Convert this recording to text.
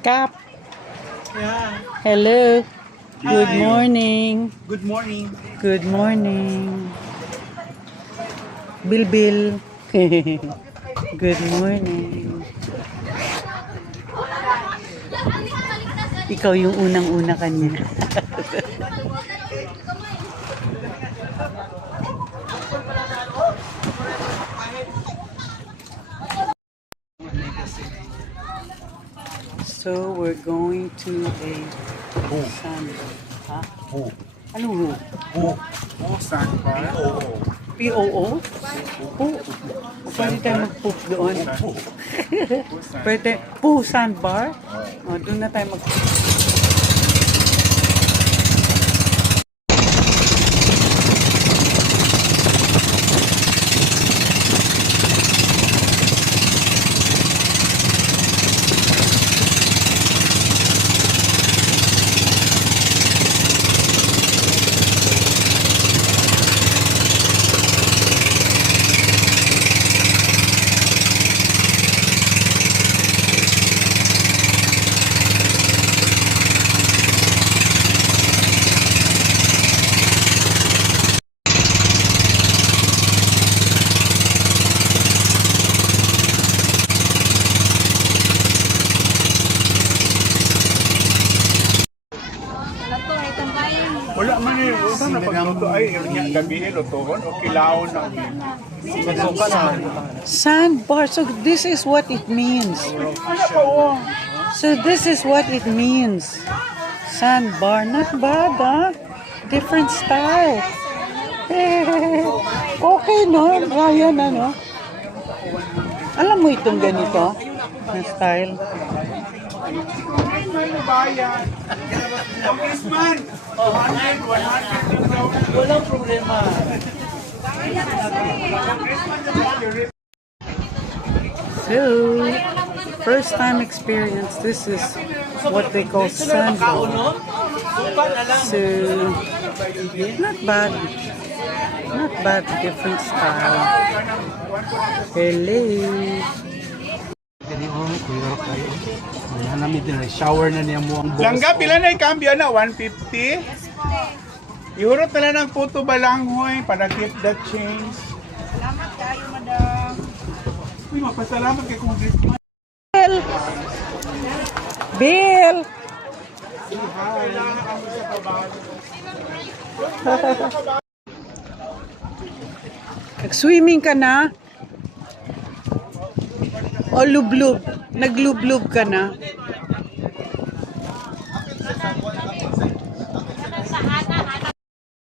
Kap. Yeah. Hello. Good Hi. morning. Good morning. Good morning. Bilbil. Good morning. Ikaw yung unang-una kanina. So we're going to a sandbar. Ha? Who? Ano ho? Who sandbar? POO? Pwede tayo mag-poop doon. Pwede. Poo sandbar? O, doon na tayo mag Wala man yun. Saan na pagluto ay inya gabi lutohon o kilawon na sandbar. So this is what it means. Ano pa o? So this is what it means. Sandbar. Not bad, ah. Different style. Okay, no? Kaya na, no? Alam mo itong ganito? Na style? Bayan. This man. 100. Walang problema. So, first time experience. This is what they call sandbar. So, not bad. Not bad. Different style. Hello. Shower na niya mo ang Langga, pila na ikambyo na? 150? Ihurot na lang ng puto balanghoy para keep the change. Salamat kayo, madam. Uy, mapasalamat kay Congressman. Bill! Bill! Nag-swimming ka na? O lublub? Naglublub ka na?